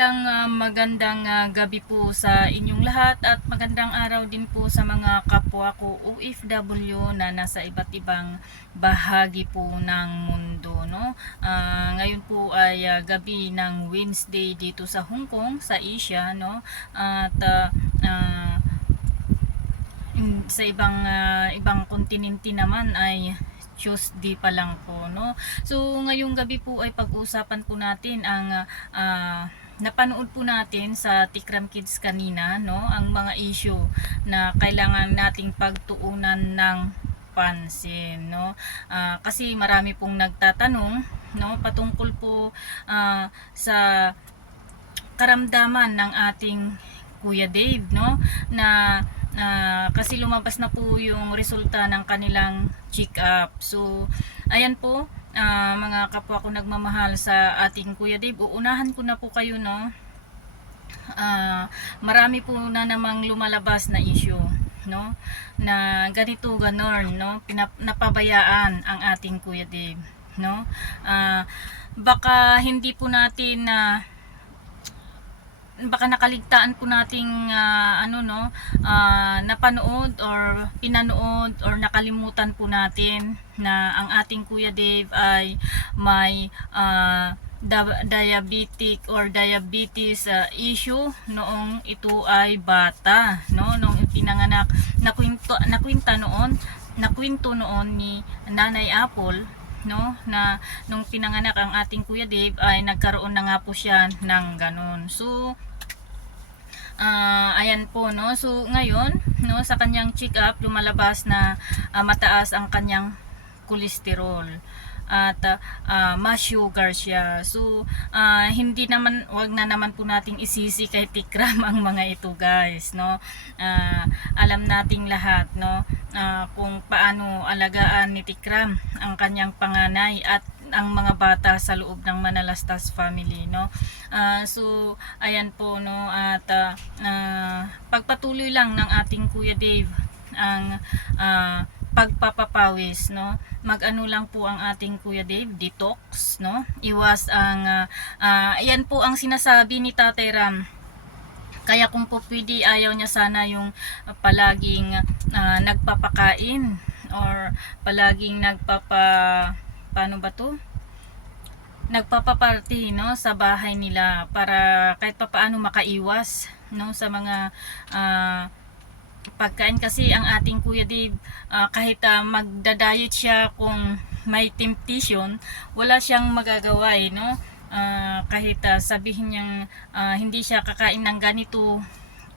magandang ah, magandang ah, gabi po sa inyong lahat at magandang araw din po sa mga kapwa ko OFW na nasa iba't ibang bahagi po ng mundo no. Ah, ngayon po ay ah, gabi ng Wednesday dito sa Hong Kong sa Asia no. At ah, mm, sa ibang ah, ibang kontinente naman ay Tuesday pa lang po no. So ngayong gabi po ay pag-usapan po natin ang ah, napanood po natin sa Tikram Kids kanina no ang mga issue na kailangan nating pagtuunan ng pansin no Ah, kasi marami pong nagtatanong no patungkol po ah, sa karamdaman ng ating Kuya Dave no na ah, kasi lumabas na po yung resulta ng kanilang check up. So ayan po ah, mga kapwa ko nagmamahal sa ating Kuya Dave. Uunahan ko na po kayo no. Ah, marami po na namang lumalabas na issue no na ganito ganon no Pinap- napabayaan ang ating Kuya Dave no Ah, baka hindi po natin na baka nakaligtaan po nating ah, ano no ah, napanood or pinanood or nakalimutan po natin na ang ating Kuya Dave ay may da- diabetic or diabetes ah, issue noong ito ay bata no noong pinanganak nakwento nakwenta noon nakwento noon ni Nanay Apple no na nung pinanganak ang ating Kuya Dave ay nagkaroon na nga po siya ng ganun. So Ah, ayan po no. So ngayon, no, sa kanyang check up lumalabas na ah, mataas ang kanyang kolesterol at ah, ah, mas sugar siya. So ah, hindi naman wag na naman po nating isisi kay Tikram ang mga ito, guys, no. Ah, alam nating lahat, no, ah, kung paano alagaan ni Tikram ang kanyang panganay at ang mga bata sa loob ng Manalastas family no? Ah, so ayan po no? At ah, ah, pagpatuloy lang ng ating Kuya Dave ang ah, pagpapapawis no? Mag-ano lang po ang ating Kuya Dave? Detox no? Iwas ang ah, ah, ayan po ang sinasabi ni Tatay Ram. Kaya kung po pwede ayaw niya sana yung ah, palaging ah, nagpapakain or palaging nagpapa paano ba to? Nagpapaparty no sa bahay nila para kahit papaano makaiwas no sa mga ah, pagkain. Kasi ang ating Kuya Dave ah, kahit ah, magda-diet siya kung may temptation wala siyang magagawa eh, no? Ah, kahit ah, sabihin niyang ah, hindi siya kakain ng ganito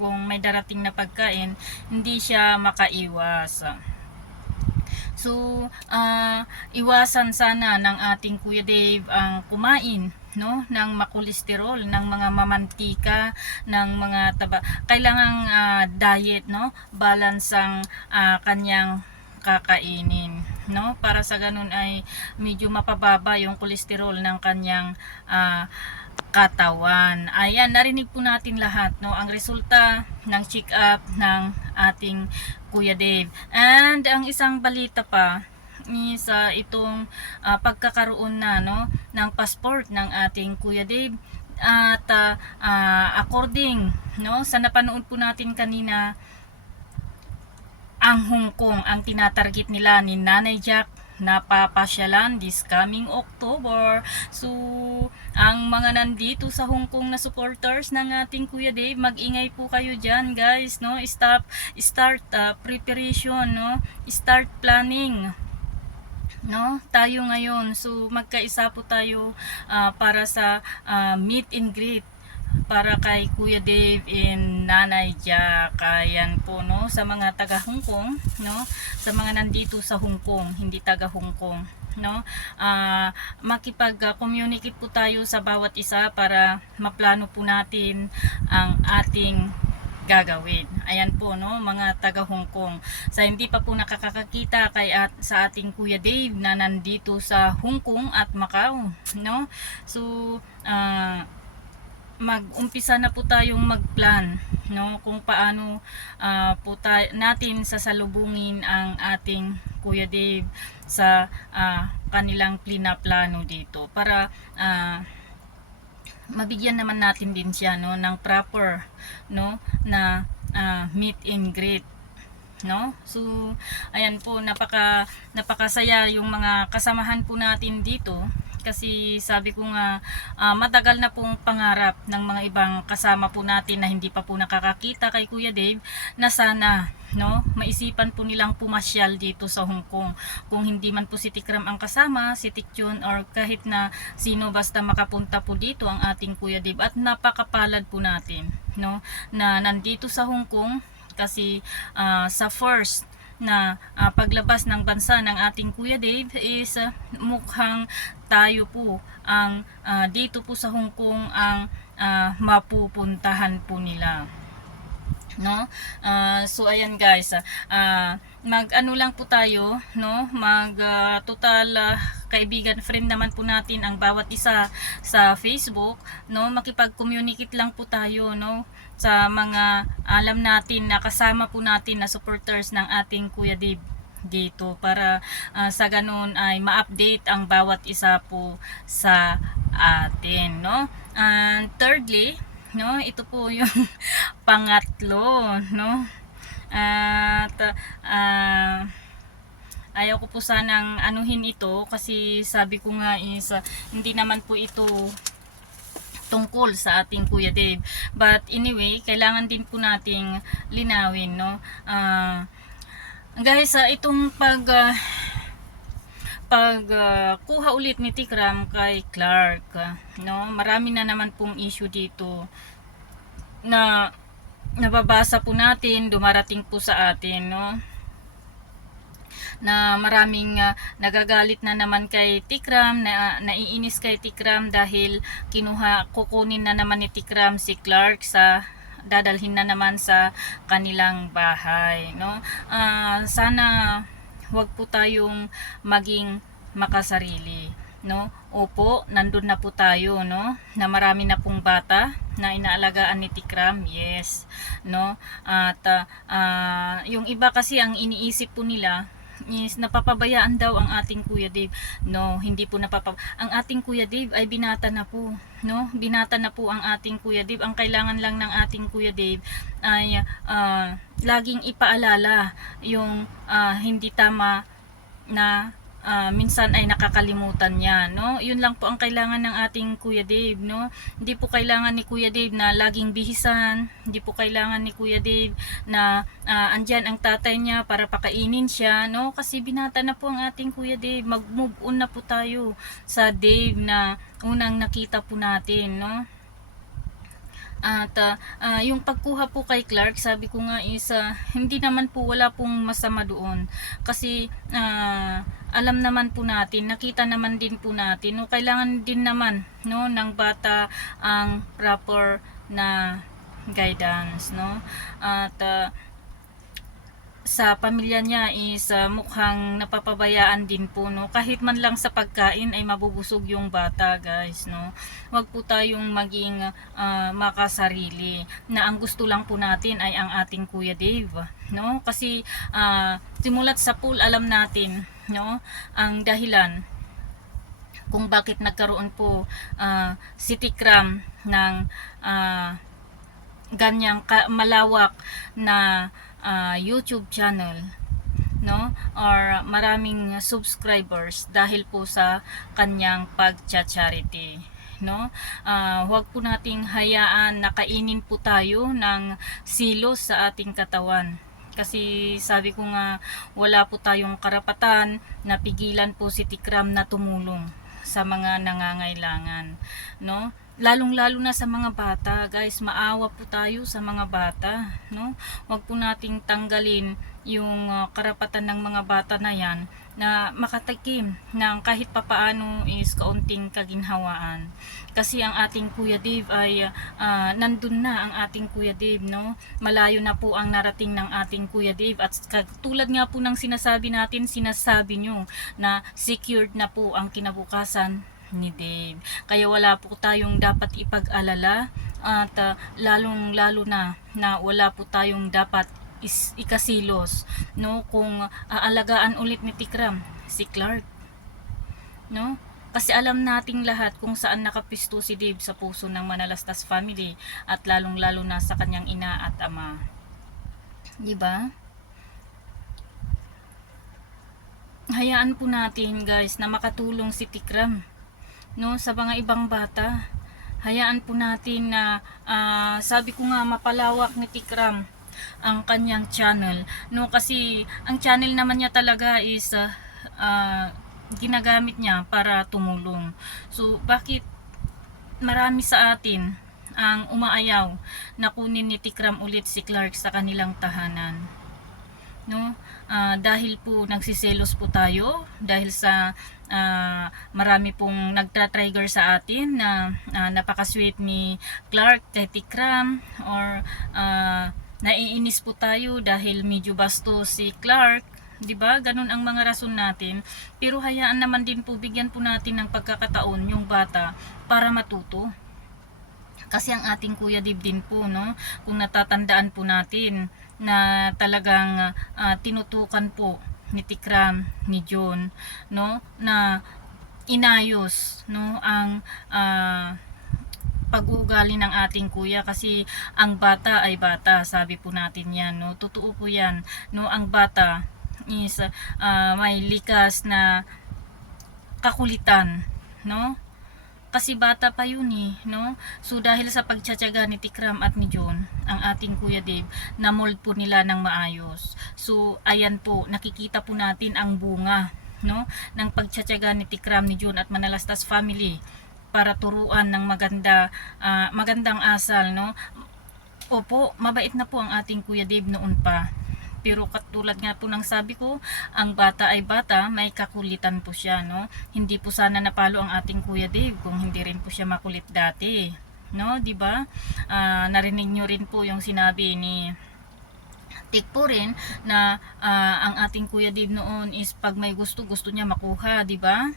kung may darating na pagkain hindi siya makaiwas So, ah, iwasan sana ng ating Kuya Dave ang kumain no? Ng makolesterol ng mga mamantika ng mga taba kailangang ah, diet no? Balance ang ah, kanyang kakainin no? Para sa ganun ay medyo mapababa yung kolesterol ng kanyang ah, katawan. Ayan, narinig po natin lahat, no? Ang resulta ng check-up ng ating Kuya Dave. And ang isang balita pa is ah, itong ah, pagkakaroon na no ng passport ng ating Kuya Dave at ah, ah, according no sa napanood po natin kanina ang Hong Kong ang tinatarget nila ni Nanay Jack na papasyalan this coming October. So, ang mga nandito sa Hong Kong na supporters ng ating Kuya Dave, mag-ingay po kayo dyan guys, no? Stop, start uh, preparation, no? Start planning no tayo ngayon so magkaisa po tayo ah, para sa ah, meet and greet para kay Kuya Dave in Nanay Jack ayan po no sa mga taga Hong Kong no sa mga nandito sa Hong Kong hindi taga Hong Kong no Ah, makipag-communicate po tayo sa bawat isa para maplano po natin ang ating gagawin. Ayan po no, mga taga Hong Kong. Sa hindi pa po nakakakita kay at sa ating Kuya Dave na nandito sa Hong Kong at Macau, no? So, ah mag-umpisa na po tayong mag-plan no? Kung paano ah, po ta- natin sasalubungin ang ating Kuya Dave sa ah, kanilang plinaplano dito para ah, mabigyan naman natin din siya no ng proper no na ah, meet and greet no? So ayan po napaka napakasaya yung mga kasamahan po natin dito kasi sabi ko nga ah, matagal na pong pangarap ng mga ibang kasama po natin na hindi pa po nakakakita kay Kuya Dave na sana no maisipan po nilang pumasyal dito sa Hong Kong. Kung hindi man po si Tikram ang kasama si Tikchon or kahit na sino basta makapunta po dito ang ating Kuya Dave. At napakapalad po natin no na nandito sa Hong Kong kasi ah, sa first na ah, paglabas ng bansa ng ating Kuya Dave is ah, mukhang tayo po ang ah, dito po sa Hong Kong ang ah, mapupuntahan po nila. No? Ah, so ayan guys ah, mag ano lang po tayo no? Mag ah, total ah, kaibigan friend naman po natin ang bawat isa sa Facebook no? Makipag-communicate lang po tayo no? Sa mga alam natin na kasama po natin na supporters ng ating Kuya Dave dito para ah, sa ganun ay ma-update ang bawat isa po sa atin no? And thirdly no? Ito po yung pangatlo no at ah, ayaw ko po sanang anuhin ito kasi sabi ko nga is ah, hindi naman po ito tungkol sa ating Kuya Dave. But anyway, kailangan din po nating linawin, no? Ah, guys, sa itong pag ah, pag ah, kuha ulit ni Tikram kay Clark, ah, no? Marami na naman pong issue dito na nababasa po natin, dumarating po sa atin, no? na maraming ah, nagagalit na naman kay Tikram, na naiinis kay Tikram dahil kinuha kukunin na naman ni Tikram si Clark sa dadalhin na naman sa kanilang bahay, no? Ah, sana wag po tayong maging makasarili, no? Opo, nandun na po tayo, no? Na marami na pong bata na inaalagaan ni Tikram, yes, no? At ah, yung iba kasi ang iniisip po nila is napapabayaan daw ang ating Kuya Dave. No, hindi po napapa Ang ating Kuya Dave ay binata na po, no? Binata na po ang ating Kuya Dave. Ang kailangan lang ng ating Kuya Dave ay ah, laging ipaalala yung ah, hindi tama na ah, minsan ay nakakalimutan niya, no? Yun lang po ang kailangan ng ating Kuya Dave, no? Hindi po kailangan ni Kuya Dave na laging bihisan, hindi po kailangan ni Kuya Dave na ah, andyan ang tatay niya para pakainin siya, no? Kasi binata na po ang ating Kuya Dave. Mag-move on na po tayo sa Dave na unang nakita po natin, no? At ah, ah, yung pagkuha po kay Clark, sabi ko nga is ah, hindi naman po wala pong masama doon. Kasi ah, alam naman po natin, nakita naman din po natin, no, kailangan din naman no ng bata ang proper na guidance, no? At ah, sa pamilya niya is ah, mukhang napapabayaan din po no? Kahit man lang sa pagkain ay mabubusog yung bata guys no? Wag po tayong maging ah, makasarili na ang gusto lang po natin ay ang ating Kuya Dave no? Kasi ah, simulat sa pool alam natin no? Ang dahilan kung bakit nagkaroon po ah, si Tikram ng ah, ganyang malawak na ah, YouTube channel no? Or maraming subscribers dahil po sa kanyang pagcha-charity no? Ah, huwag po nating hayaan na kainin po tayo ng silos sa ating katawan. Kasi sabi ko nga wala po tayong karapatan na pigilan po si Tikram na tumulong sa mga nangangailangan no lalong-lalo na sa mga bata guys. Maawa po tayo sa mga bata no? Wag po nating tanggalin yung uh, karapatan ng mga bata na yan na makatikim ng kahit papaano is kaunting kaginhawaan. Kasi ang ating Kuya Dave ay uh, nandun na ang ating Kuya Dave no? Malayo na po ang narating ng ating Kuya Dave. At tulad nga po ng sinasabi natin sinasabi nyo na secured na po ang kinabukasan ni Dave. Kaya wala po tayong dapat ipag-alala at ah, lalong lalo na na wala po tayong dapat is, ikasilos no kung aalagaan ulit ni Tikram si Clark no Kasi alam nating lahat kung saan nakapisto si Dave sa puso ng Manalastas family at lalong-lalo na sa kanyang ina at ama. 'Di ba? Hayaan po natin guys na makatulong si Tikram no sa mga ibang bata. Hayaan po natin na ah, sabi ko nga mapalawak ni Tikram ang kanyang channel no kasi ang channel naman niya talaga is ah, ah, ginagamit niya para tumulong. So bakit marami sa atin ang umaayaw na kunin ni Tikram ulit si Clark sa kanilang tahanan? No Ah, dahil po nagsiselos po tayo dahil sa ah, marami pong nagtra-trigger sa atin na ah, napaka-sweet ni Clark kay Tikram or ah, naiinis po tayo dahil medyo basto si Clark 'di ba? Ganun ang mga rason natin. Pero hayaan naman din po bigyan po natin ng pagkakataon yung bata para matuto. Kasi ang ating Kuya Dib din po, no? Kung natatandaan po natin na talagang ah, tinutukan po ni Tikram, ni John, no? Na inayos, no? Ang ah, pag-uugali ng ating kuya kasi ang bata ay bata sabi po natin yan no totoo po yan no ang bata is ah, may likas na kakulitan no kasi bata pa yun eh, no? So dahil sa pagtsatsaga ni Tikram at ni John, ang ating Kuya Dave, na-mold po nila ng maayos. So ayan po, nakikita po natin ang bunga, no? Ng pagtsatsaga ni Tikram, ni John at Manalastas family para turuan ng maganda, ah, magandang asal, no? Opo, mabait na po ang ating Kuya Dave noon pa. Pero katulad nga po ng sabi ko, ang bata ay bata, may kakulitan po siya, no? Hindi po sana napalo ang ating Kuya Dave kung hindi rin po siya makulit dati. No, 'di ba? Ah, narinig niyo rin po yung sinabi ni Tik po rin na ah, ang ating Kuya Dave noon is pag may gusto, gusto niya makuha, 'di ba?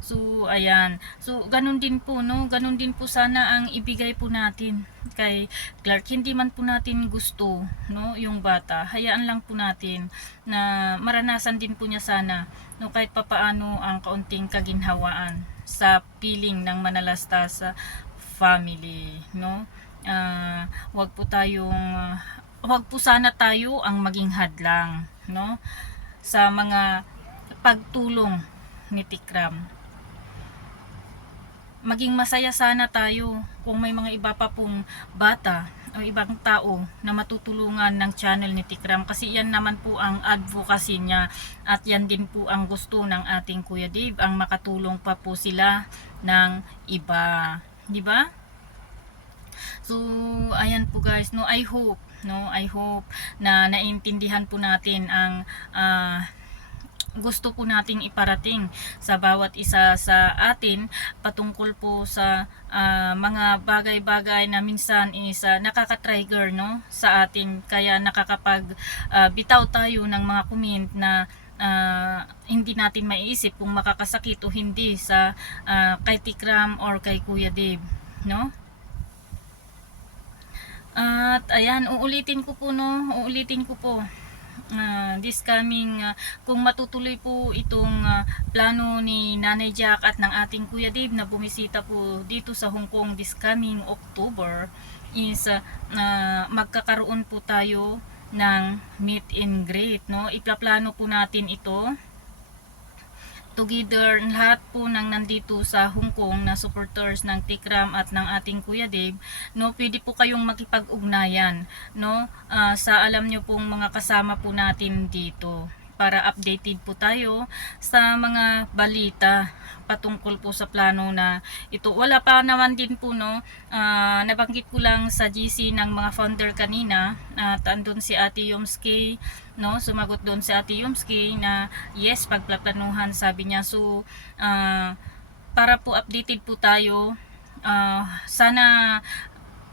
So, ayan. So, ganun din po, no? Ganun din po sana ang ibigay po natin kay Clark. Hindi man po natin gusto, no? Yung bata. Hayaan lang po natin na maranasan din po niya sana, no? Kahit papaano ang kaunting kaginhawaan sa piling ng manalasta sa family, no? Ah, wag po tayong wag po sana tayo ang maging hadlang, no? Sa mga pagtulong ni Tikram maging masaya sana tayo kung may mga iba pa pong bata o ibang tao na matutulungan ng channel ni Tikram. Kasi yan naman po ang advocacy niya at yan din po ang gusto ng ating Kuya Dave ang makatulong pa po sila ng iba. Di ba? So, ayan po guys, no, I hope, no, I hope na naintindihan po natin ang ah, gusto po nating iparating sa bawat isa sa atin patungkol po sa ah, mga bagay-bagay na minsan is ah, nakaka-trigger no sa atin. Kaya nakakapag ah, bitaw tayo ng mga comment na ah, hindi natin maiisip kung makakasakit o hindi sa ah, kay Tikram or kay Kuya Dave no? At ayan, uulitin ko po no, uulitin ko po. Ah, this coming, ah, kung matutuloy po itong ah, plano ni Nanay Jack at ng ating Kuya Dave na bumisita po dito sa Hong Kong this coming October is ah, ah, magkakaroon po tayo ng meet and greet no? Iplaplano po natin ito together lahat po ng nandito sa Hong Kong na supporters ng Tikram at ng ating Kuya Dave, no, pwede po kayong makipag-ugnayan, no, ah, sa alam nyo pong mga kasama po natin dito para updated po tayo sa mga balita patungkol po sa plano na ito. Wala pa naman din po no, ah, nabanggit ko lang sa GC ng mga founder kanina at andun si Ate Yomski no, sumagot doon si Ate Yomski na yes, pagplaplanuhan sabi niya. So, ah, para po updated po tayo, ah, sana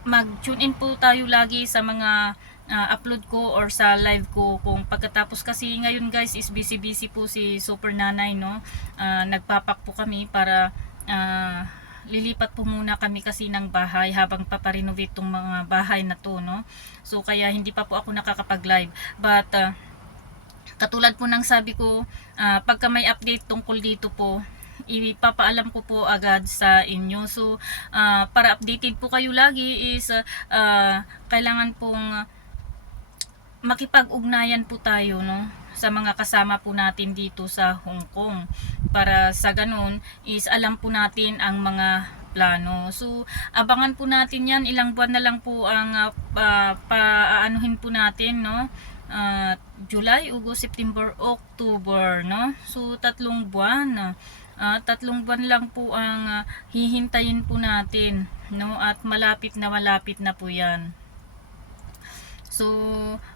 mag-tune in po tayo lagi sa mga ah, upload ko or sa live ko kung pagkatapos kasi ngayon guys is busy busy po si Super Nanay no? Ah, nagpapak po kami para ah, lilipat po muna kami kasi ng bahay habang paparenovate tong mga bahay na to no? So kaya hindi pa po ako nakakapag live but ah, katulad po ng sabi ko ah, pagka may update tungkol dito po ipapaalam ko po agad sa inyo. So, ah, para updated po kayo lagi is ah, kailangan pong makipag-ugnayan po tayo no sa mga kasama po natin dito sa Hong Kong para sa ganun is alam po natin ang mga plano. So abangan po natin 'yan ilang buwan na lang po ang uh, pa, paaanuhin po natin no. Ah, July, August, September, October no. So tatlong buwan Ah, tatlong buwan lang po ang ah, hihintayin po natin no at malapit na malapit na po 'yan. So,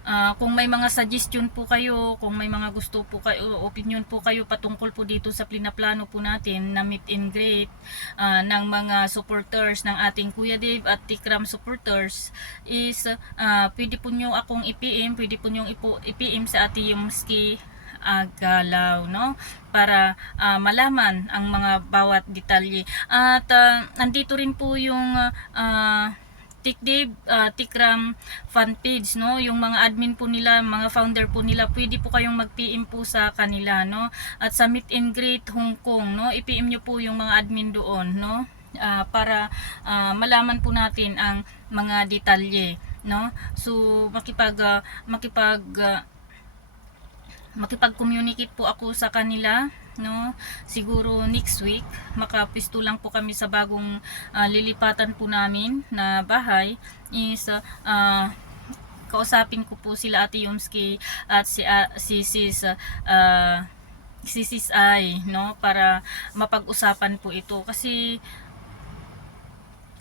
ah, kung may mga suggestion po kayo, kung may mga gusto po kayo, opinion po kayo patungkol po dito sa plinaplano po natin na meet and greet ah, ng mga supporters ng ating Kuya Dave at Tikram supporters is ah, pwede po nyo akong i-PM, pwede po nyo i-PM sa Ate Yumski ah, Galaw, no? Para ah, malaman ang mga bawat detalye. At ah, nandito rin po yung ah, TikDave, uh, Tikram fan page, no? Yung mga admin po nila, mga founder po nila, pwede po kayong mag-PM po sa kanila, no? At sa Meet and Greet Hong Kong, no? I-PM nyo po yung mga admin doon, no? Ah, para ah, malaman po natin ang mga detalye, no? So, makipag, ah, makipag, ah, makipag-communicate po ako sa kanila no? Siguro next week makapisto lang po kami sa bagong ah, lilipatan po namin na bahay is ah, kausapin ko po sila Ate Yumski at si ah, si sis ah, si sis Ai no? Para mapag-usapan po ito. Kasi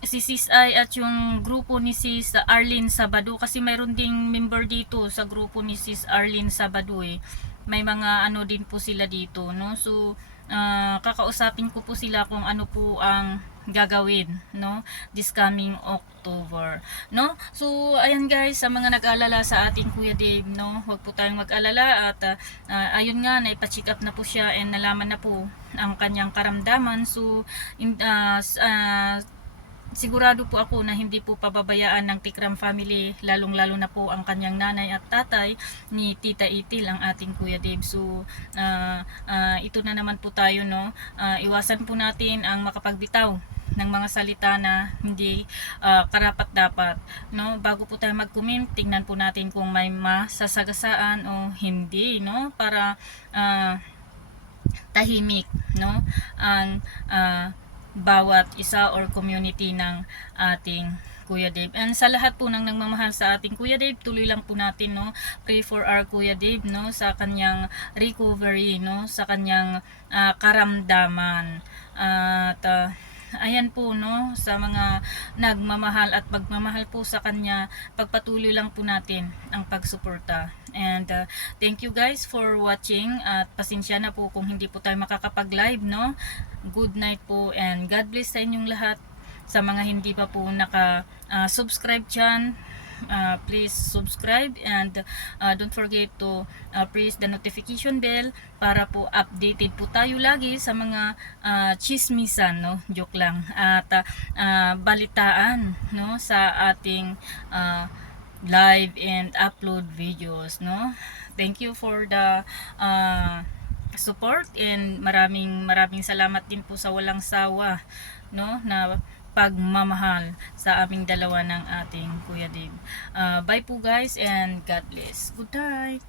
si Sis Ai at yung grupo ni Sis Arlene Sabado kasi mayroon ding member dito sa grupo ni Sis Arlene Sabado eh. May mga ano din po sila dito, no? So, ah, kakausapin ko po sila kung ano po ang gagawin, no? This coming October, no? So, ayan guys, sa mga nag-alala sa ating Kuya Dave, no? Huwag po tayong mag-alala at ah, ah, ayun nga, naipa-check up na po siya and nalaman na po ang kanyang karamdaman. So, in, s- ah, sigurado po ako na hindi po pababayaan ng Tikram family, lalong-lalo na po ang kanyang nanay at tatay ni Tita Itil, ang ating Kuya Dave. So, ah, ah, ito na naman po tayo, no? Ah, iwasan po natin ang makapagbitaw ng mga salita na hindi ah, karapat-dapat, no? Bago po tayo mag-comment, tingnan po natin kung may masasagasaan o hindi, no? Para ah, tahimik, no? Ang ah, bawat isa or community ng ating Kuya Dave. And sa lahat po ng nagmamahal sa ating Kuya Dave, tuloy lang po natin no, pray for our Kuya Dave no sa kanyang recovery no, sa kanyang ah, karamdaman. At ah, ayan po no sa mga nagmamahal at pagmamahal po sa kanya, pagpatuloy lang po natin ang pagsuporta. And uh, thank you guys for watching at pasensya na po kung hindi po tayo makakapag-live no. Good night po and God bless sa inyong lahat. Sa mga hindi pa po naka-subscribe dyan, uh, please subscribe and uh, don't forget to uh, press the notification bell para po updated po tayo lagi sa mga uh, chismisan no? Joke lang. At uh, uh, balitaan no? Sa ating uh, live and upload videos no? Thank you for the uh, support and maraming maraming salamat din po sa walang sawa no? Na pagmamahal sa aming dalawa ng ating Kuya Dave. Uh, bye po guys and God bless. Good night.